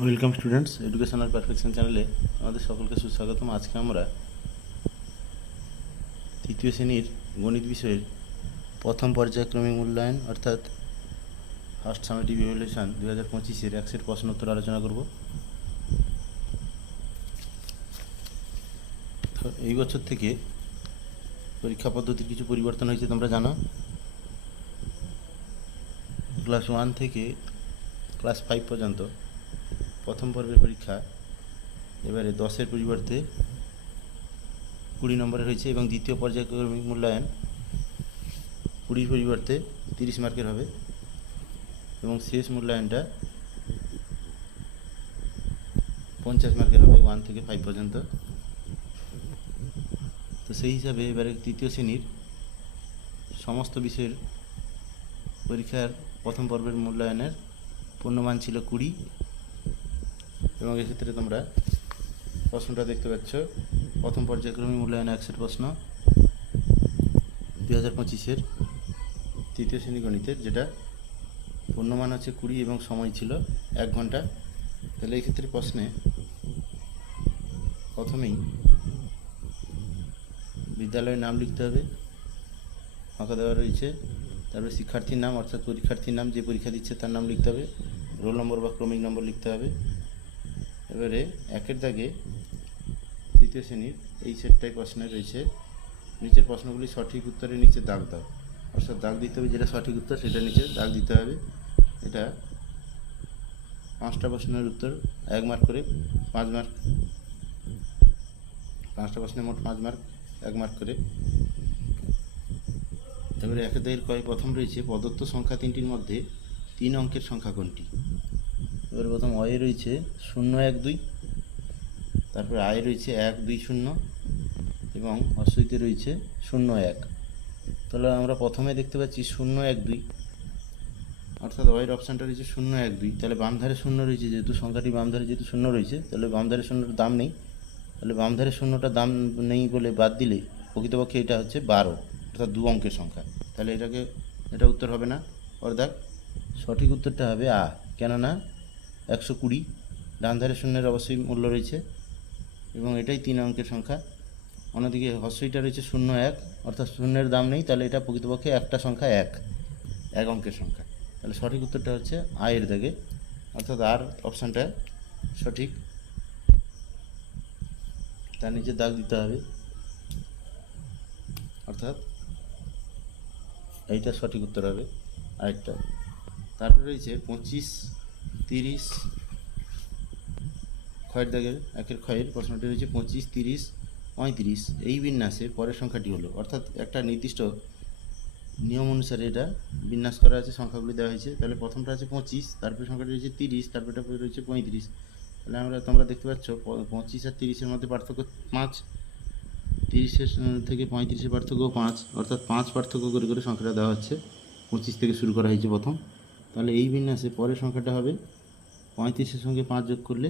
Welcome students educational perfection চ্যানেলে আমাদের সকলকে সুস্বাগতম। আজকে আমরা তৃতীয় শ্রেণির গণিত বিষয়ের প্রথম পর্যায়ক্রমিক মূল্যায়ন, অর্থাৎ ফার্স্ট সামেটিভ ইভ্যালুয়েশন দু হাজার পঁচিশের এক সেট প্রশ্ন উত্তর আলোচনা করব। এই বছর থেকে পরীক্ষা পদ্ধতির কিছু পরিবর্তন হয়েছে তোমরা জানো। ক্লাস ওয়ান থেকে ক্লাস ফাইভ পর্যন্ত প্রথম পর্বের পরীক্ষা। এবারে দশের পরিবর্তে কুড়ি নম্বরের হয়েছে এবং দ্বিতীয় পর্যায়ক্রমিক মূল্যায়ন কুড়ির পরিবর্তে তিরিশ মার্কের হবে এবং শেষ মূল্যায়নটা পঞ্চাশ মার্কের হবে, ওয়ান থেকে ফাইভ পর্যন্ত। তো সেই হিসাবে এবারে তৃতীয় শ্রেণির সমস্ত বিষয়ের পরীক্ষার প্রথম পর্বের মূল্যায়নের পূর্ণমান ছিল কুড়ি। এবং এক্ষেত্রে তোমরা প্রশ্নটা দেখতে পাচ্ছ। প্রথম পর্যায়ক্রমিক মূল্যায়ন একশের প্রশ্ন। দুই হাজার পঁচিশের তৃতীয় শ্রেণি গণিতের, যেটা পূর্ণমান হচ্ছে কুড়ি এবং সময় ছিল এক ঘণ্টা। তাহলে এই ক্ষেত্রে প্রশ্নে প্রথমেই বিদ্যালয়ের নাম লিখতে হবে, ফাঁকা দেওয়া রয়েছে। তারপরে শিক্ষার্থীর নাম, অর্থাৎ পরীক্ষার্থীর নাম, যে পরীক্ষা দিচ্ছে তার নাম লিখতে হবে। রোল নম্বর বা ক্রমিক নম্বর লিখতে হবে। এবারে একের দাগে তৃতীয় শ্রেণির এই সেটটাই প্রশ্নে রয়েছে। নিচের প্রশ্নগুলি সঠিক উত্তরের নিচে দাগ দাও। অর্থাৎ দাগ দিতে হবে যেটা সঠিক উত্তর, সেটা নিচে দাগ দিতে হবে। এটা পাঁচটা প্রশ্নের উত্তর, এক মার্ক করে পাঁচ মার্ক পাঁচটা প্রশ্নে মোট পাঁচ মার্ক এক মার্ক করে। এবারে একের দাগের কয় প্রথম রয়েছে? প্রদত্ত সংখ্যা তিনটির মধ্যে তিন অঙ্কের সংখ্যা কোনটি? এবার প্রথম অয়ে রয়েছে শূন্য এক দুই, তারপরে আয় রয়েছে এক দুই শূন্য, এবং অশ্বইতে রয়েছে শূন্য এক। তাহলে আমরা প্রথমে দেখতে পাচ্ছি শূন্য এক দুই, অর্থাৎ অয়ের অপশানটা রয়েছে শূন্য এক দুই। তাহলে বাম ধারে শূন্য রয়েছে, যেহেতু সংখ্যাটি বাম ধারে যেহেতু শূন্য রয়েছে, তাহলে বাম ধারে শূন্যটার দাম নেই। তাহলে বাম ধারে শূন্যটা দাম নেই বলে বাদ দিলে প্রকৃতপক্ষে এটা হচ্ছে বারো, অর্থাৎ দু অঙ্কের সংখ্যা। তাহলে এটাকে, এটা উত্তর হবে না। অর্থাৎ সঠিক উত্তরটা হবে আ, কেননা একশো কুড়ি, ডান ধারে শূন্যের অবশ্যই মূল্য রয়েছে এবং এটাই তিন অঙ্কের সংখ্যা। অন্যদিকে হস্যইটা রয়েছে শূন্য এক, অর্থাৎ শূন্যের দাম নেই, তাহলে এটা প্রকৃতপক্ষে একটা সংখ্যা এক এক অঙ্কের সংখ্যা। তাহলে সঠিক উত্তরটা হচ্ছে আয়ের দাগে অর্থাৎ আর অপশানটা সঠিক। তার নিচে দাগ দিতে হবে, অর্থাৎ এইটা সঠিক উত্তর হবে আরেকটা। তারপরে রয়েছে পঁচিশ তিরিশ। ক্ষয়ের দাগের একের ক্ষয়ের প্রশ্নটি রয়েছে পঁচিশ, তিরিশ, পঁয়ত্রিশ। এই বিন্যাসে পরের সংখ্যাটি হলো। অর্থাৎ একটা নির্দিষ্ট নিয়ম অনুসারে এটা বিন্যাস করা আছে, সংখ্যাগুলি দেওয়া হয়েছে। তাহলে প্রথমটা আছে পঁচিশ, তারপরে সংখ্যাটি রয়েছে তিরিশ, তারপরে রয়েছে পঁয়ত্রিশ। তাহলে আমরা, তোমরা দেখতে পাচ্ছ পঁচিশ আর তিরিশের মধ্যে পার্থক্য পাঁচ। তিরিশের থেকে পঁয়ত্রিশের পার্থক্য পাঁচ। অর্থাৎ পাঁচ পার্থক্য করে করে সংখ্যাটা দেওয়া হচ্ছে। পঁচিশ থেকে শুরু করা হয়েছে প্রথম। তাহলে এই বিন্যাসে পরের সংখ্যাটা হবে পঁয়ত্রিশের সঙ্গে পাঁচ যোগ করলে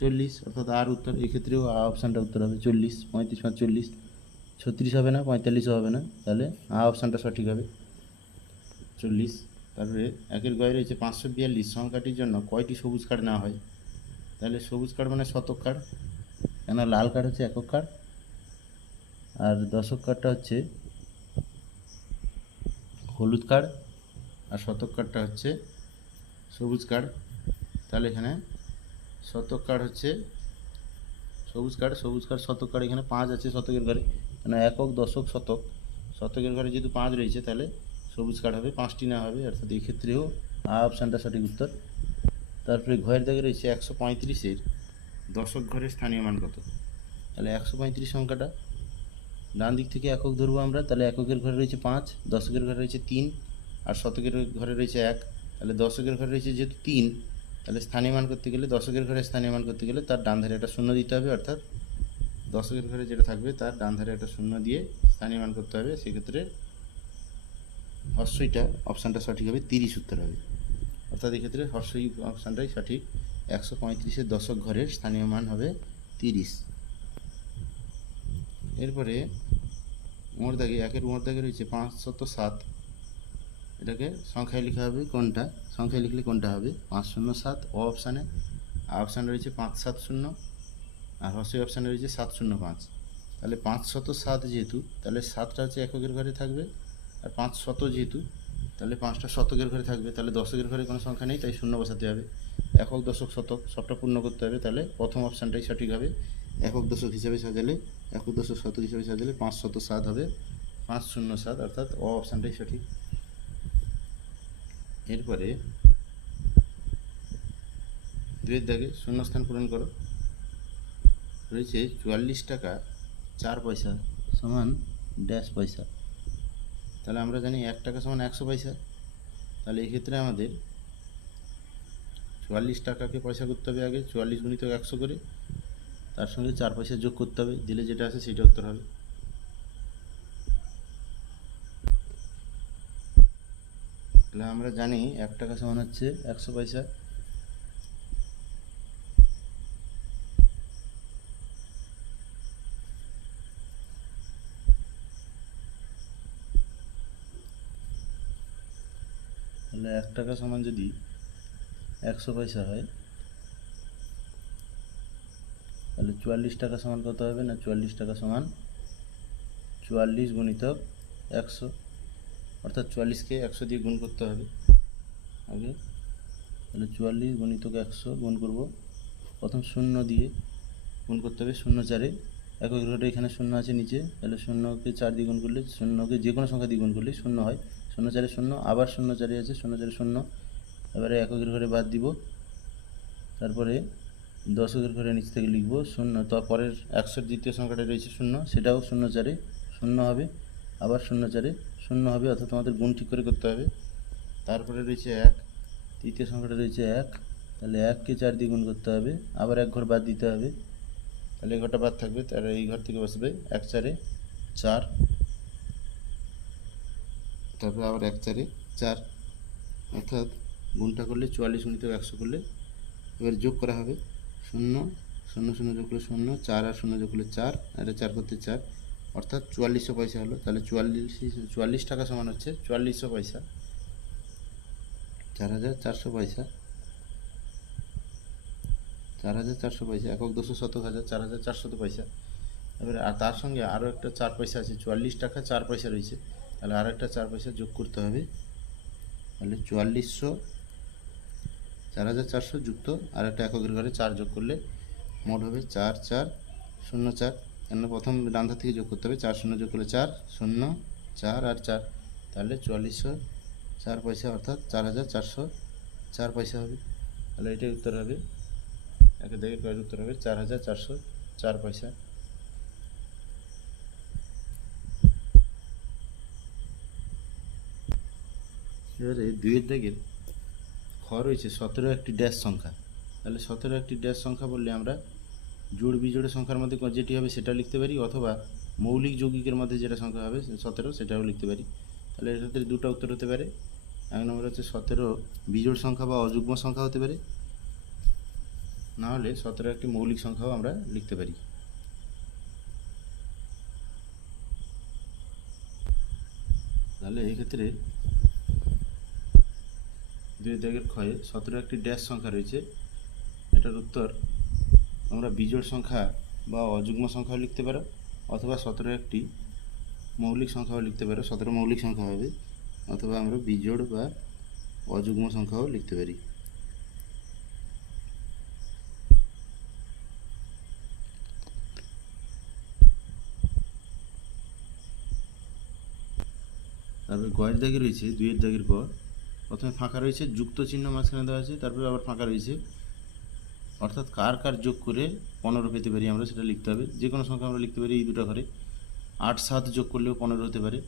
চল্লিশ, অর্থাৎ আর উত্তর, এক্ষেত্রেও আ অপশানটা উত্তর হবে চল্লিশ, পঁয়ত্রিশ পাঁচ চল্লিশ। ছত্রিশ হবে না, পঁয়তাল্লিশও হবে না, তাহলে আ অপশানটা সঠিক হবে। চল্লিশ, তারপরে একের গয়ে রয়েছে পাঁচশো বিয়াল্লিশ, সংখ্যাটির জন্য কয়টি সবুজ কার্ড নেওয়া হয়? তাহলে সবুজ কার্ড মানে শতক কার্ড, কেন লাল কার্ড হচ্ছে একক কার্ড, আর দশক কার্ডটা হচ্ছে হলুদ কার্ড আর শতক কার্ডটা হচ্ছে সবুজ কার্ড তাহলে এখানে শতক কার্ড হচ্ছে সবুজ কার্ড সবুজ কার্ড শতক কার্ড এখানে পাঁচ আছে শতকের ঘরে। কেন একক, দশক, শতক। শতকের ঘরে যেহেতু পাঁচ রয়েছে, তাহলে সবুজ কার্ড হবে, পাঁচটি না হবে। অর্থাৎ এই ক্ষেত্রেও আ অপশানটা সঠিক উত্তর। তারপরে ঘরের দাগে রয়েছে একশো পঁয়ত্রিশের। দশক ঘরের স্থানীয় মান কত? তাহলে একশো পঁয়ত্রিশ সংখ্যাটা। ডান দিক থেকে একক ধরবো আমরা, তাহলে এককের ঘরে রয়েছে পাঁচ, দশকের ঘরে রয়েছে তিন আর শতকের ঘরে রয়েছে এক, তাহলে দশকের ঘরে রয়েছে যেহেতু তিন, তাহলে স্থানীয় মান করতে গেলে দশকের ঘরে স্থানীয় মান করতে গেলে তার ডান ধারে একটা শূন্য দিতে হবে, অর্থাৎ দশকের ঘরে যেটা থাকবে তার ডান ধারে একটা শূন্য দিয়ে স্থানীয় মান করতে হবে, সেক্ষেত্রে হর্ষইটা অপশানটা সঠিক হবে তিরিশ উত্তর হবে। অর্থাৎ এক্ষেত্রে হর্ষই অপশানটাই সঠিক, একশো পঁয়ত্রিশের দশক ঘরের স্থানীয় মান হবে তিরিশ। এরপরে মোর দাগে একের মোর দাগে রয়েছে পাঁচশত সাত এটাকে সংখ্যায় লেখা হবে কোনটা? সংখ্যায় লিখলে কোনটা হবে? পাঁচ শূন্য সাত, ও অপশানে। অপশান রয়েছে পাঁচ সাত শূন্য। আর হর্ষই অপশানে রয়েছে সাত শূন্য পাঁচ। তাহলে পাঁচ শত সাত যেহেতু, তাহলে সাতটা হচ্ছে এককের ঘরে থাকবে। আর পাঁচ শত যেহেতু, তাহলে পাঁচটা শতকের ঘরে থাকবে। তাহলে দশকের ঘরে কোনো সংখ্যা নেই, তাই শূন্য বসাতে হবে। একক দশক শতক, সবটা পূর্ণ করতে হবে। তাহলে প্রথম অপশানটাই সঠিক হবে। একক দশক হিসাবে সাজালে, একক দশক শতক হিসাবে সাজালে পাঁচ শত সাত হবে। পাঁচ শূন্য সাত, অর্থাৎ অ অপশানটাই সঠিক। এরপরে দুয়ের দাগে শূন্যস্থান পূরণ করো। রয়েছে চুয়াল্লিশ টাকা চার পয়সা সমান ড্যাশ পয়সা। তাহলে আমরা জানি এক টাকা সমান একশো পয়সা। তাহলে এক্ষেত্রে আমাদের চুয়াল্লিশ টাকাকে পয়সা করতে হবে আগে, চুয়াল্লিশ গুণিত একশো করে, তার সঙ্গে চার পয়সা যোগ করতে হবে। দিলে যেটা আছে সেটা উত্তর হবে। তাহলে আমরা জানি এক টাকা সমান হচ্ছে একশো পয়সা। তাহলে এক টাকা সমান যদি একশো পয়সা হয়, তাহলে চুয়াল্লিশ টাকা সমান কত হবে না চুয়াল্লিশ টাকা সমান চুয়াল্লিশ গুণিতক একশো? অর্থাৎ চুয়াল্লিশকে একশো দিয়ে গুণ করতে হবে। আগে তাহলে চুয়াল্লিশ গুণিতক একশো গুণ করব। প্রথম শূন্য দিয়ে গুণ করতে হবে শূন্য চারে। একক ঘরে এখানে শূন্য আছে নিচে, তাহলে শূন্যকে চার দিয়ে গুণ করলে শূন্যকে যে কোনো সংখ্যা দিয়ে গুণ করলে শূন্য হয়। শূন্য চারে শূন্য, আবার শূন্য চারে আছে, শূন্য চারে শূন্য। এবারে এককের ঘরে বাদ দিব। তারপরে দশকের ঘরে নিচ থেকে লিখব শূন্য। তারপরের একশোর দ্বিতীয় সংখ্যাটা রয়েছে শূন্য, সেটাও শূন্য চারে। শূন্য হবে, আবার শূন্য চারে। শূন্য হবে, অর্থাৎ তোমাদের গুণ ঠিক করে করতে হবে। তারপরে রয়েছে এক, তৃতীয় সংখ্যাটা রয়েছে এক। তাহলে এককে চার দিয়ে গুণ করতে হবে, আবার এক ঘর বাদ দিতে হবে। তাহলে এই ঘরটা বাদ থাকবে, তাহলে এই ঘর থেকে বসবে এক চারে চার। তারপরে আবার এক চারে চার। অর্থাৎ গুণটা করলে চুয়াল্লিশ গুণিত একশো করলে। এবার যোগ করা হবে শূন্য শূন্য শূন্য যোগ করলে শূন্য, চার আর শূন্য যোগ করলে চার, আর চার করতে চার। অর্থাৎ চুয়াল্লিশশো পয়সা হলো। তাহলে চুয়াল্লিশ চুয়াল্লিশ টাকা সমান হচ্ছে চুয়াল্লিশশো পয়সা। চার হাজার চারশো পয়সা। চার হাজার চারশো পয়সা, একক দুশো শতক হাজার, চার হাজার চারশত পয়সা। এবারে আর তার সঙ্গে আরও একটা চার পয়সা আছে, চুয়াল্লিশ টাকা চার পয়সা রয়েছে। তাহলে আরও একটা চার পয়সা যোগ করতে হবে। তাহলে চুয়াল্লিশশো, চার হাজার চারশো যুক্ত আর একটা এককের ঘরে চার যোগ করলে মোট হবে চার চার, শূন্য চার। কেন প্রথম রান্না থেকে যোগ করতে হবে। চার শূন্য যোগ করলে চার, শূন্য, চার আর চার। তাহলে চুয়াল্লিশশো চার পয়সা অর্থাৎ চার হাজার চারশো চার পয়সা হবে। তাহলে এটাই উত্তর হবে। একে দেখে কয়ের উত্তর হবে। চার হাজার চারশো চার পয়সা। এবারে দুইয়ের দাগের খ রয়েছে সতেরো একটি ড্যাশ সংখ্যা। তাহলে সতেরো একটি ড্যাশ সংখ্যা বললে আমরা জোড় বিজোড়ের সংখ্যার মধ্যে যেটি হবে সেটা লিখতে পারি, অথবা মৌলিক যৌগিকের মধ্যে যেটা সংখ্যা হবে সতেরো সেটাও লিখতে পারি। তাহলে এর ক্ষেত্রে দুটো উত্তর হতে পারে। এক নম্বর হচ্ছে সতেরো বিজোড় সংখ্যা বা অযুগ্ম সংখ্যা হতে পারে। নাহলে সতেরো একটি মৌলিক সংখ্যাও আমরা লিখতে পারি। তাহলে এক্ষেত্রে দুই দাগের ক্ষয়ে সতেরো একটি ড্যাশ সংখ্যা রয়েছে। এটার উত্তর আমরা বিজোড় সংখ্যা বা অযুগ্ম সংখ্যাও লিখতে পারো, অথবা সতেরো একটি মৌলিক সংখ্যাও লিখতে পারো, সতেরো মৌলিক সংখ্যা হবে, অথবা আমরা বিজোড় বা অযুগ্ম সংখ্যাও লিখতে পারি। তারপরে গয়ের দাগে রয়েছে, দুইয়ের দাগের পর। প্রথমে ফাঁকা রয়েছে, যুক্ত চিহ্ন মাঝখানে দেওয়া আছে, তারপরে আবার ফাঁকা রয়েছে। অর্থাৎ কার কার যোগ করে পনেরো পেতে পারি আমরা সেটা লিখতে হবে। যে কোনো সংখ্যা আমরা লিখতে পারি এই দুটো ঘরে। আট, সাত যোগ করলেও পনেরো হতে পারে।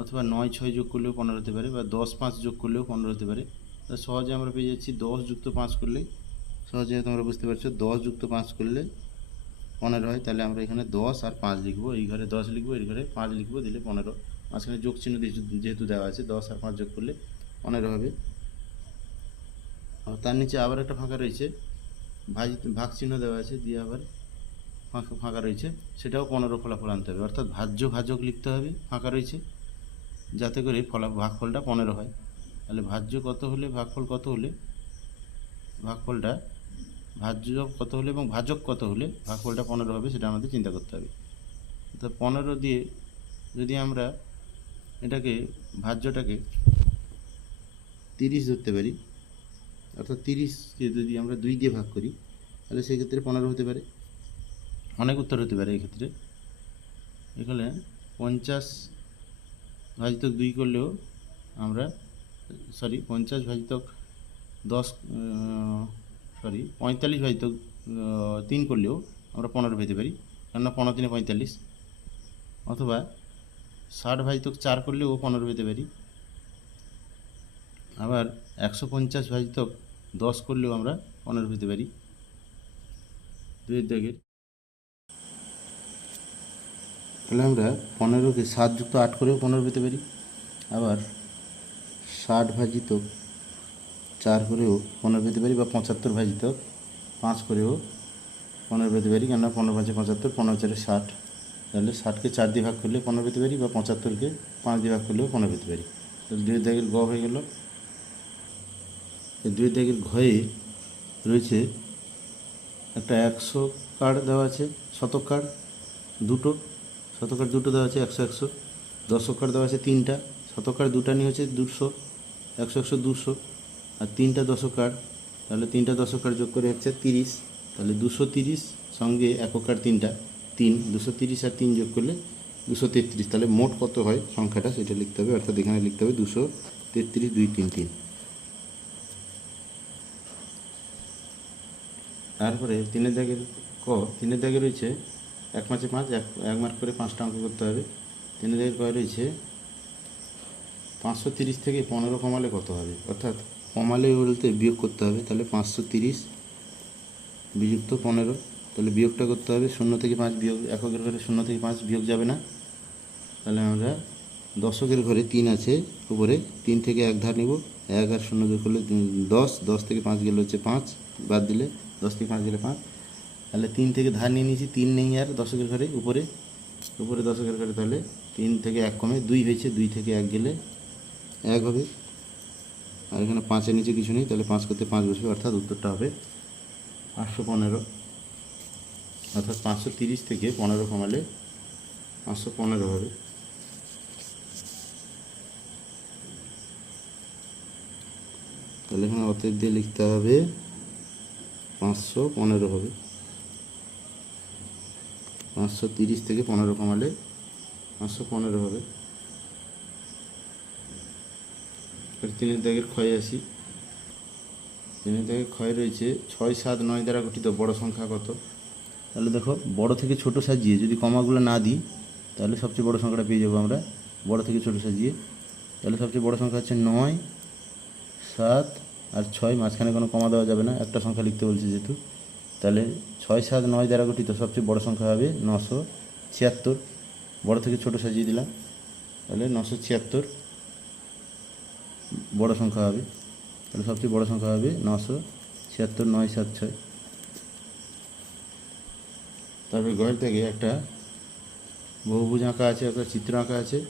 অথবা নয়, ছয় যোগ করলেও পনেরো হতে পারে বা দশ, পাঁচ যোগ করলেও পনেরো হতে পারে। তা সহজে আমরা পেয়ে যাচ্ছি দশ যুক্ত পাঁচ করলে, সহজে তোমরা বুঝতে পারছ, দশ যুক্ত পাঁচ করলে পনেরো হয়। তাহলে আমরা এখানে দশ আর পাঁচ লিখব, এই ঘরে দশ লিখব, এই ঘরে পাঁচ লিখব, দিলে পনেরো। মাঝখানে যোগ চিহ্ন যেহেতু দেওয়া আছে, দশ আর পাঁচ যোগ করলে পনেরো হবে। তার নিচে আবার একটা ফাঁকা রয়েছে। ভাজ ভাগ চিহ্ন দেওয়া আছে, দিয়ে আবার ফাঁকা ফাঁকা রয়েছে। সেটাও পনেরো ফলাফল আনতে হবে। অর্থাৎ ভাজ্য, ভাজক লিখতে হবে, ফাঁকা রয়েছে। যাতে করে ফলা, ভাগফলটা পনেরো হয়। তাহলে ভাজ্য কত হলে, ভাগফল কত হলে? ভাগফলটা ভাজ্য কত হলে এবং ভাজক কত হলে, ভাগফলটা পনেরো হবে, সেটা আমাদের চিন্তা করতে হবে। তো পনেরো দিয়ে যদি আমরা এটাকে, ভাজ্যটাকে তিরিশ ধরতে পারি অর্থাৎ তিরিশকে যদি আমরা দুই দিয়ে ভাগ করি, তাহলে সেক্ষেত্রে পনেরো হতে পারে। অনেক উত্তর হতে পারে এক্ষেত্রে। এখানে পঞ্চাশ ভাজিতক দুই করলেও আমরা সরি পঞ্চাশ ভাজিতক দশ সরি পঁয়তাল্লিশ ভাজিতক তিন করলেও আমরা পনেরো পেতে পারি। কেননা পনেরো তিনে পঁয়তাল্লিশ। অথবা ষাট ভাজিতক চার করলেও পনেরো পেতে পারি। আবার একশো পঞ্চাশ ভাজিতক দশ করলেও আমরা পনেরো পেতে পারি। দুই দাগের। তাহলে আমরা পনেরোকে সাত যুক্ত আট করেও পনেরো পেতে পারি। আবার ষাট ভাজিত চার করেও পনেরো পেতে পারি বা পঁচাত্তর ভাজিত পাঁচ করেও পনেরো পেতে পারি, কেননা পনেরো পাঁচে পঁচাত্তর, পনেরো চারে ষাট। তাহলে ষাটকে চার দিয়ে ভাগ করলে পনেরো পেতে পারি বা পঁচাত্তরকে পাঁচ দিয়ে ভাগ করলেও পনেরো পেতে পারি। তাহলে দুই দাগের গ হয়ে গেল। দুই দাগের ঘয়ে রয়েছে একটা একশো কার্ড দেওয়া আছে, শতক কার্ড দুটো, শতক কার্ড দুটো দেওয়া আছে, একশো একশো, দশক কার্ড দেওয়া আছে তিনটা, শতক কার্ড দুটা নিয়ে হচ্ছে দুশো, একশো একশো দুশো, আর তিনটা দশক কার্ড তাহলে তিনটা দশক কার্ড যোগ করে হচ্ছে তিরিশ, তাহলে দুশো তিরিশ, সঙ্গে একক কার্ড তিনটা, তিন, দুশো তিরিশ আর তিন যোগ করলে দুশো তেত্রিশ, তাহলে মোট কত হয় সংখ্যাটা সেটা লিখতে হবে, অর্থাৎ এখানে লিখতে হবে দুশো তেত্রিশ দুই তিন তিন। তারপরে তিনের দাগের ক, তিনের দাগে রয়েছে এক মাসে পাঁচ, এক এক মার্ক করে পাঁচটা অঙ্ক করতে হবে। তিনের দাগের ক রয়েছে পাঁচশো তিরিশ থেকে পনেরো কমালে কত হবে? অর্থাৎ কমালে বলতে বিয়োগ করতে হবে, তাহলে পাঁচশো তিরিশ বিযুক্ত পনেরো, তাহলে বিয়োগটা করতে হবে, শূন্য থেকে পাঁচ বিয়োগ, এককের ঘরে শূন্য থেকে পাঁচ বিয়োগ যাবে না। তাহলে আমরা দশকের ঘরে তিন আছে, উপরে তিন থেকে এক ধার নিব, এক আর শূন্য যোগ করলে দশ দশ থেকে পাঁচ গেলে হচ্ছে পাঁচ, বাদ দিলে দশ থেকে পাঁচ গেলে পাঁচ। তাহলে তিন থেকে ধার নিয়ে নিয়েছি, তিন নেই আর দশকের ঘরে, উপরে। উপরে দশকের ঘরে তাহলে তিন থেকে এক কমে দুই হয়েছে, দুই থেকে এক গেলে এক হবে। আর এখানে পাঁচের নিচে কিছু নেই, তাহলে পাঁচ করতে পাঁচ বসবে, অর্থাৎ উত্তরটা হবে পাঁচশো পনেরো। অর্থাৎ পাঁচশো তিরিশ থেকে পনেরো কমালে পাঁচশো পনেরো হবে। তাহলে এখানে অতএব দিয়ে লিখতে হবে পাঁচশো পনেরো হবে। পাঁচশো তিরিশ থেকে পনেরো কমালে পাঁচশো পনেরো হবে। তিনের দাগের ক্ষয়ে আসি। তিনের দাগের ক্ষয় রয়েছে ছয় সাত নয় দ্বারা গঠিত বড় সংখ্যা কত? তাহলে দেখো, বড় থেকে ছোট সাজিয়ে যদি কমাগুলো না দিই, তাহলে সবচেয়ে বড় সংখ্যাটা পেয়ে যাব আমরা। বড় থেকে ছোট সাজিয়ে। তাহলে সবচেয়ে বড় সংখ্যা হচ্ছে নয়, সাত আর ছয় মাঝখানে কোনো কমা দেওয়া যাবে না। একটা সংখ্যা লিখতে বলছে যেহেতু। তাহলে ছয় সাত নয় দ্বারা গঠিত সবচেয়ে বড় সংখ্যা হবে নশো ছিয়াত্তর। বড় থেকে ছোট সাজিয়ে দিলাম। তাহলে নশো ছিয়াত্তর বড় সংখ্যা হবে। তাহলে সবচেয়ে বড় সংখ্যা হবে নশো ছিয়াত্তর নয় সাত ছয়। তারপরে ঘর থেকে একটা বহুভুজ আঁকা আছে, একটা চিত্র আঁকা আছে।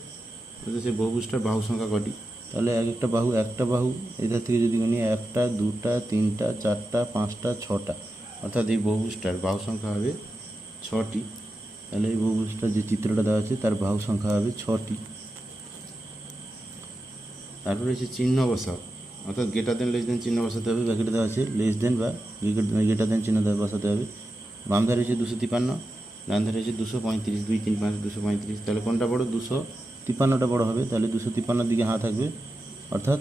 সেই বহুভুজটার বাহু সংখ্যা কটি? তাহলে এক একটা বাহু একটা বাহু এধার থেকে যদি গুনি একটা, দুটা, তিনটা, চারটা, পাঁচটা, ছটা, অর্থাৎ এই বহুভুজটার বাহু সংখ্যা হবে ছটি। তাহলে এই বহুভুজটার যে চিত্রটা দেওয়া আছে, তার বাহু সংখ্যা হবে ছটি। তারপরে রয়েছে চিহ্ন বসাও, অর্থাৎ গেটার দেন লেস দেন চিহ্ন বসাতে হবে ব্যাকেটে দেওয়া আছে লেস দেন বা গেটার দেন চিহ্ন বসাতে হবে। বাম ধারে হচ্ছে দুশো তিপান্ন, ডান ধারে হচ্ছে দুশো পঁয়ত্রিশ, দুই তিন পাঁচ, দুশো পঁয়ত্রিশ, তাহলে কোনটা বড়? দুশো তিপান্নটা বড় হবে, তাহলে দুশো তিপান্নর দিকে হাঁ থাকবে, অর্থাৎ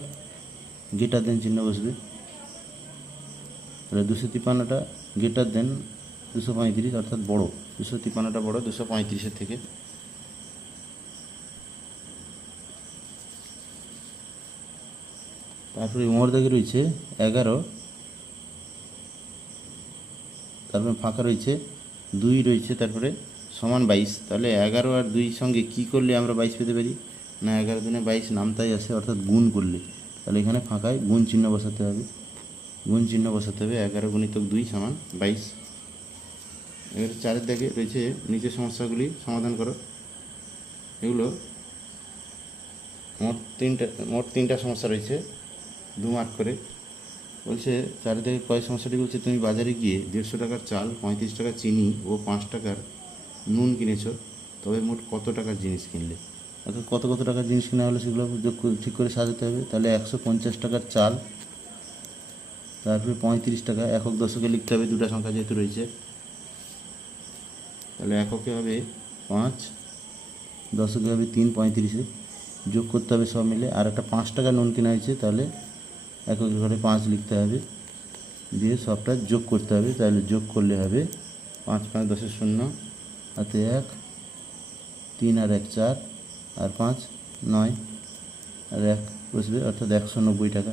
গেটার দেন চিহ্ন বসবে। তাহলে দুশো তিপান্নটা গেটার দেন দুশো পঁয়ত্রিশ, অর্থাৎ বড়। দুশো তিপান্নটা বড়, দুশো পঁয়ত্রিশের থেকে। তারপরে উমর দাগে রয়েছে এগারো। তারপরে ফাঁকা রয়েছে দুই রয়েছে তারপরে সমান বাইশ। তাহলে এগারো আর দুই সঙ্গে কি করলে আমরা বাইশ পেতে পারি? না, এগারো দিনে বাইশ নামতাই আসে, অর্থাৎ গুণ করলে। তাহলে এখানে ফাঁকায় গুণ চিহ্ন বসাতে হবে। গুণ চিহ্ন বসাতে হবে, এগারো গুণিতক দুই সমান বাইশ। এবার চারের দাগে রয়েছে নিচের সমস্যাগুলি, সমাধান করো। এগুলো মোট তিনটা মোট তিনটা সমস্যা রয়েছে, দু মার্ক করে। বলছে চারিদিকে কয় সমস্যাটি বলছে? তুমি বাজারে গিয়ে দেড়শো টাকার চাল, পঁয়ত্রিশ টাকার চিনি ও পাঁচ টাকার নুন কিনেছো, তবে মোট কত টাকার জিনিস কিনলে? অর্থাৎ কত কত টাকার জিনিস কিনা হলে সেগুলো যোগ ঠিক করে সাজাতে হবে, তাহলে একশো পঞ্চাশ টাকার চাল, তারপরে পঁয়ত্রিশ টাকা, একক দশকে লিখতে হবে দুটো সংখ্যা যেহেতু রয়েছে। তাহলে এককে হবে পাঁচ, দশকে হবে তিন পঁয়ত্রিশে, যোগ করতে হবে সব মিলে, আর একটা পাঁচ টাকা নুন কেনা হয়েছে, তাহলে একক ঘরে পাঁচ লিখতে হবে, দিয়ে সবটা যোগ করতে হবে, তাহলে যোগ করলে হবে পাঁচ পাঁচ দশের শূন্য হাতে এক, তিন আর এক চার, আর পাঁচ, নয় আর এক বসবে, অর্থাৎ একশো নব্বই টাকা।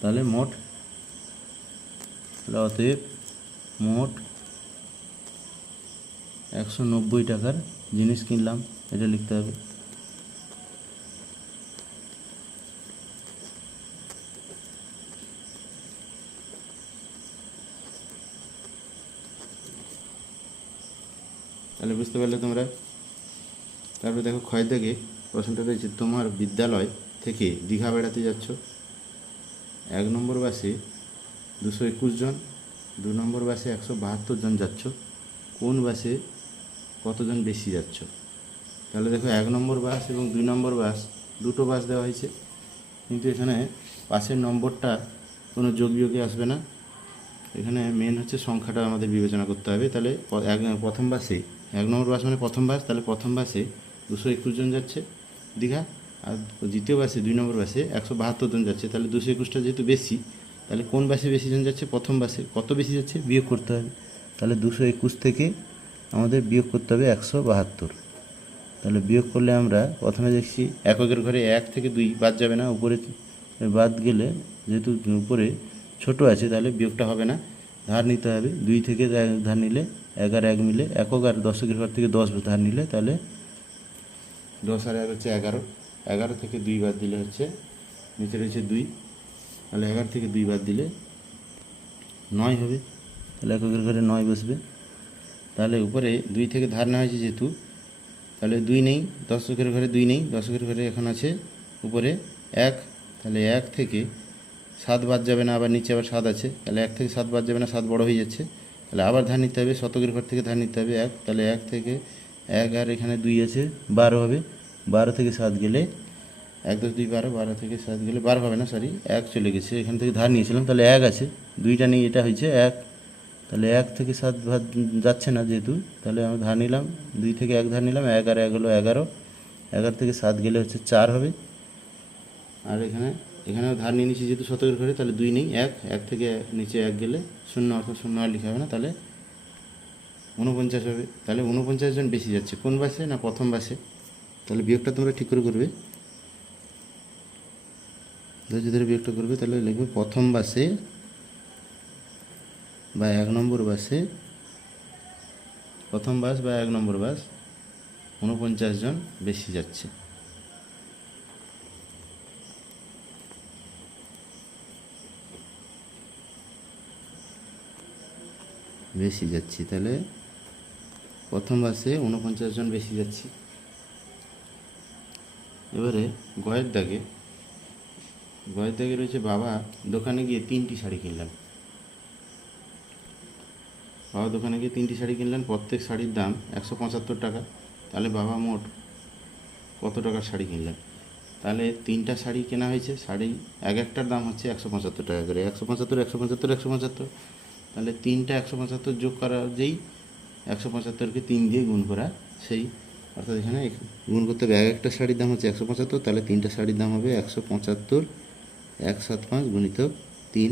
তাহলে মোট অতএব মোট একশো নব্বই টাকার জিনিস কিনলাম, এটা লিখতে হবে। তাহলে বুঝতে পারলে তোমরা। তারপরে দেখো, ক্ষয় দাগে প্রশ্নটা রয়েছে তোমার বিদ্যালয় থেকে দীঘা বেড়াতে যাচ্ছ। এক নম্বর বাসে দুশো একুশ জন, দু নম্বর বাসে একশো বাহাত্তর জন যাচ্ছ। কোন বাসে কতজন বেশি যাচ্ছ? তাহলে দেখো, এক নম্বর বাস এবং দুই নম্বর বাস, দুটো বাস দেওয়া হয়েছে। কিন্তু এখানে বাসের নম্বরটা কোনো যোগ বিয়োগে আসবে না। এখানে মেন হচ্ছে সংখ্যাটা আমাদের বিবেচনা করতে হবে। তাহলে এক, প্রথম বাসে এক নম্বর বাস মানে প্রথম বাস, তাহলে প্রথম বাসে দুশো একুশ জন যাচ্ছে দীঘা, আর দ্বিতীয় বাসে, দুই নম্বর বাসে একশো বাহাত্তর জন যাচ্ছে। তাহলে দুশো একুশটা যেহেতু বেশি, তাহলে কোন বাসে বেশি জন যাচ্ছে? প্রথম বাসে। কত বেশি যাচ্ছে? বিয়োগ করতে হবে। তাহলে দুশো একুশ থেকে আমাদের বিয়োগ করতে হবে একশো বাহাত্তর। তাহলে বিয়োগ করলে আমরা প্রথমে দেখছি এককের ঘরে এক থেকে দুই, বাদ যাবে না। উপরে বাদ গেলে যেহেতু উপরে ছোট আছে, তাহলে বিয়োগটা হবে না। ধার নিতে হবে। দুই থেকে ধার নিলে এগারো এক মিলে একক আর দশকের ঘর থেকে দশ ধার নিলে তাহলে দশ আর এক হচ্ছে এগারো। এগারো থেকে দুই বাদ দিলে হচ্ছে নিচে রয়েছে দুই। তাহলে এগারো থেকে দুই বাদ দিলে নয় হবে। তাহলে এককের ঘরে নয় বসবে। তাহলে উপরে দুই থেকে ধার নেওয়া হয়েছে যেহেতু তাহলে দুই নেই দশকের ঘরে দুই নেই দশকের ঘরে এখন আছে উপরে এক। তাহলে এক থেকে সাত বাদ যাবে না আবার নিচে আবার সাত আছে। তাহলে এক থেকে সাত বাদ যাবে না সাত বড় হয়ে যাচ্ছে। তাহলে আবার ধার নিতে হবে, শতকের ঘর থেকে ধার নিতে হবে এক, তাহলে এক থেকে এক আর এখানে দুই আছে, বারো হবে। বারো থেকে সাত গেলে এক দশ দুই বারো বারো থেকে সাত গেলে বারো হবে না সরি এক চলে গেছে। এখান থেকে ধার নিয়েছিলাম, তাহলে এক আছে। দুইটা নেই এটা হয়েছে এক। তাহলে এক থেকে সাত ভাত যাচ্ছে না যেহেতু, তাহলে আমি ধার নিলাম, দুই থেকে এক ধার নিলাম, এক আর এক হলো এগারো। এগারো থেকে সাত গেলে হচ্ছে চার হবে। আর এখানে এখানেও ধার নিয়ে নিচ্ছি, যেহেতু শতকের ঘরে, তাহলে দুই নেই, এক এক থেকে নিচে এক গেলে শূন্য অর্থাৎ শূন্য আর লিখা হবে না, তাহলে উনপঞ্চাশ হবে। তাহলে উনপঞ্চাশ জন বেশি যাচ্ছে, কোন বাসে না প্রথম বাসে? তাহলে বিয়োগটা তোমরা ঠিক করে করবে। ধৈর্য ধরে বিয়োগটা করবে, তাহলে লিখবে প্রথম বাসে বা এক নম্বর বাসে, প্রথম বাস বা এক নম্বর বাস উনপঞ্চাশ জন বেশি যাচ্ছে। বেশি যাচ্ছি, তাহলে প্রথম বাসে উনপঞ্চাশ জন বেশি যাচ্ছি। এবারে গয়ের দাগে গয়ের দাগে রয়েছে বাবা, দোকানে গিয়ে তিনটি শাড়ি কিনলেন। বাবা দোকানে গিয়ে তিনটি শাড়ি কিনলেন, প্রত্যেক শাড়ির দাম একশো পঁচাত্তর টাকা। তাহলে বাবা মোট কত টাকার শাড়ি কিনলেন? তাহলে তিনটা শাড়ি কেনা হয়েছে, শাড়ি এক একটার দাম হচ্ছে একশো পঁচাত্তর টাকা করে। একশো পঁচাত্তর একশো পঁচাত্তর একশো পঁচাত্তর। তাহলে তিনটা একশো পঁচাত্তর যোগ করা যেই, একশো পঁচাত্তরকে তিন দিয়ে গুণ করা সেই। অর্থাৎ এখানে গুণ করতে হবে, এক একটা শাড়ির দাম হচ্ছে একশো পঁচাত্তর, তাহলে তিনটা শাড়ির দাম হবে একশো পঁচাত্তর এক সাত পাঁচ গুণিত তিন।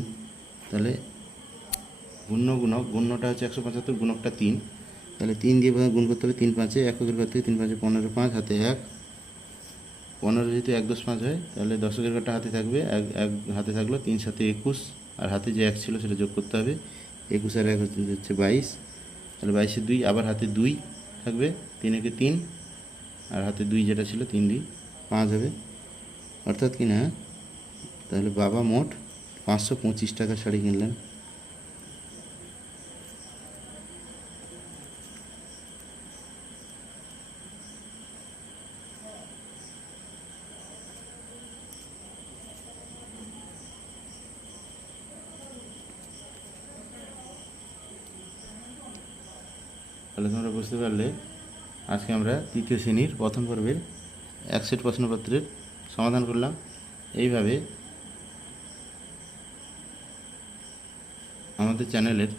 তাহলে গুণ্য গুণক গুণ্যটা হচ্ছে একশো পঁচাত্তর, গুণকটা তিন। তাহলে তিন দিয়ে গুণ করতে হবে তিন পাঁচে এককের ঘর থেকে তিন পাঁচে পনেরো পাঁচ, হাতে এক। পনেরো যেহেতু এক দশ পাঁচ হয়, তাহলে দশকের ঘরটা হাতে থাকবে, এক এক হাতে থাকল তিন, সাথে একুশ। আর হাতে যে এক ছিল সেটা যোগ করতে হবে একুশ আর এক হচ্ছে বাইশ। তাহলে বাইশে দুই, আবার হাতে দুই থাকবে, তিন একে তিন। আর হাতে দুই যেটা ছিল, তিন দুই, পাঁচ হবে। অর্থাৎ কি না? তাহলে বাবা মোট পাঁচশো পঁচিশ টাকা শাড়ি কিনলেন। তাহলে তোমরা বুঝতে পারলে আজকে আমরা তৃতীয় শ্রেণির প্রথম পর্বের এক সেট প্রশ্নপত্রের সমাধান করলাম। এইভাবে আমাদের চ্যানেলের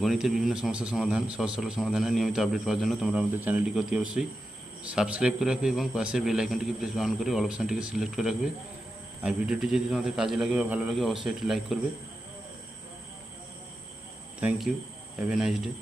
গণিতের বিভিন্ন সমস্যার সমাধান, সহজ সরল সমাধানের নিয়মিত আপডেট পাওয়ার জন্য তোমরা আমাদের চ্যানেলটিকে অতি অবশ্যই সাবস্ক্রাইব করে রাখবে এবং পাশে বেল আইকনটিকে প্রেস অন করে অল অপশানটিকে সিলেক্ট করে রাখবে। আর ভিডিওটি যদি তোমাদের কাজে লাগে বা ভালো লাগে, অবশ্যই একটি লাইক করবে। Thank you have a nice day